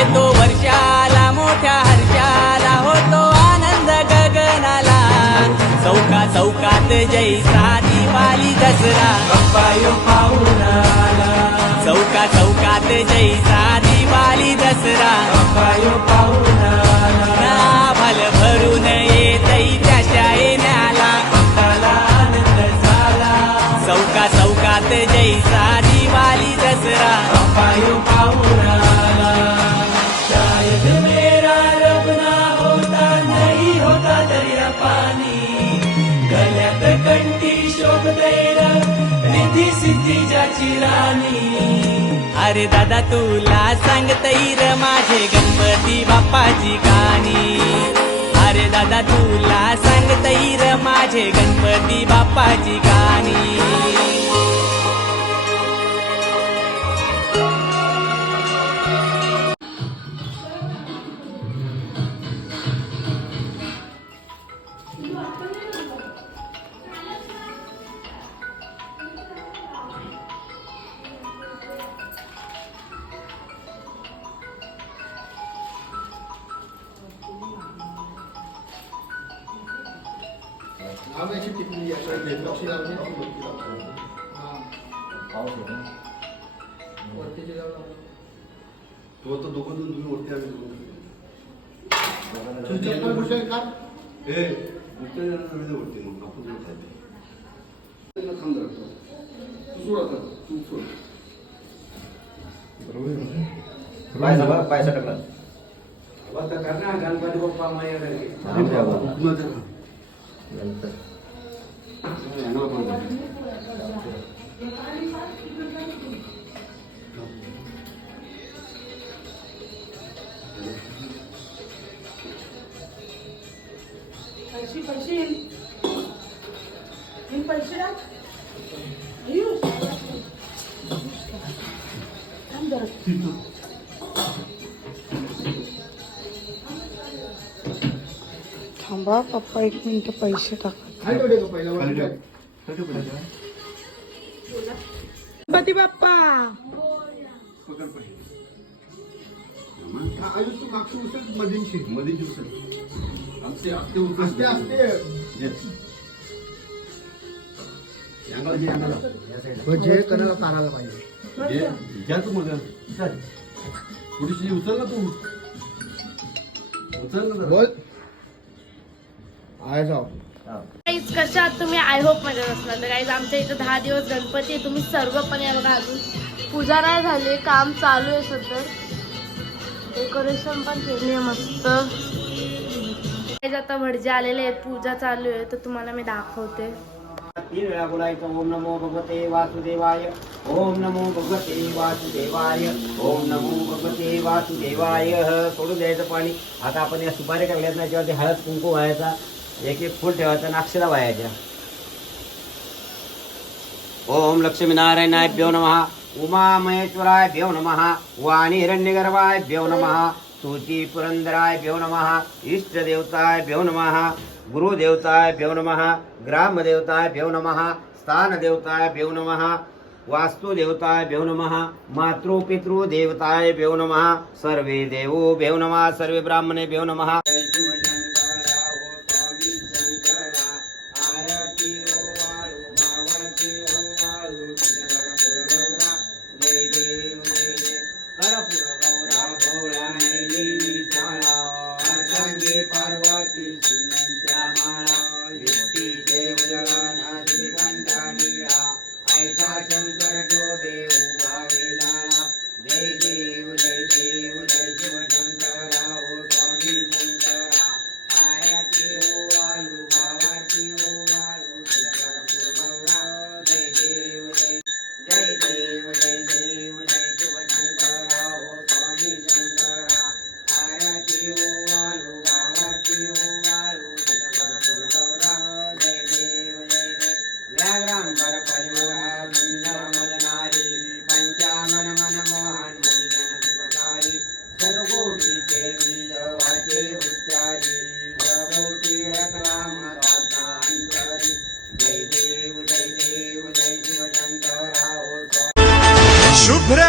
येतो वर्षाला मोठ्या हर्षाला होतो आनंद गगनाला चौका चौकात जैसा दिवाळी दसरा बाप्पा यो पाहून आला चौका चौकात जैसा दिवाळी दसरा बाप्पा यो पाहून आला भल भरून येतई त्याच्या येण्याला भक्ताला आनंद झाला चौका चौकात जैसा दिवाळी दसरा बाप्पा यो पाहून आला शायद मेरा रब ना होता नहीं होता दर्या पानी गल्यात कंठी शोभतैर रिद्धी सिद्धी ज्याची राणी अरे दादा तुला सांगतैर माझे गणपती बाप्पाची गाणी अरे दादा तुला सांगतैर माझे गणपती बाप्पाची गाणी तो तो दोघं तुम्ही वरती आले वरती मग आपण पैसा टाकला गणपती बाप्पा थांबा पप्पा एक मिनिट पैसे टाका गणपती बाप्पा जे करायला काढायला पाहिजे थोडीशी उचल ना तू उचल ना बोल आहे जाऊ गाईज कशा आहात तुम्ही आय होप मजेत असणार तर गाईज आमच्या इथं 10 दिवस गणपती आहे तुम्ही सर्व पण या बघा अजून पूजा नाही झाली काम चालू आहे सध्या डेकोरेशन पण केली आहे मस्त गाईज आता भटजे आलेले आहेत पूजा चालू आहे तर तुम्हाला मी दाखवते 3 वेळा बोलायचं ओम नमो भगवते वासुदेवाय ओम नमो भगवते वासुदेवाय ओम नमो भगवते वासुदेवाय सोडून द्यायचं पाणी आता आपण या सुपारी टाकल्यात ना किंवा ते हळद कुंकू व्हायचा एक एक फुल ठेवायचं अक्षरा व्हायच्या ओम लक्ष्मीनारायणाभ्यो नमः उमा महेश्वराभ्यो नमः वाणी हिरण्यगर्भाभ्यो नमः स्तुती पुरंदराभ्यो नमः इष्टदेवताभ्यो नमः गुरुदेवताभ्यो नमः ग्रामदेवताभ्यो नमः स्थानदेवताभ्यो नमः वास्तुदेवताभ्यो नमः मातृपितृदेवताभ्यो नमः सर्वे देवोभ्यो नमः सर्वे ब्राह्मणेभ्यो नमः शुभ्र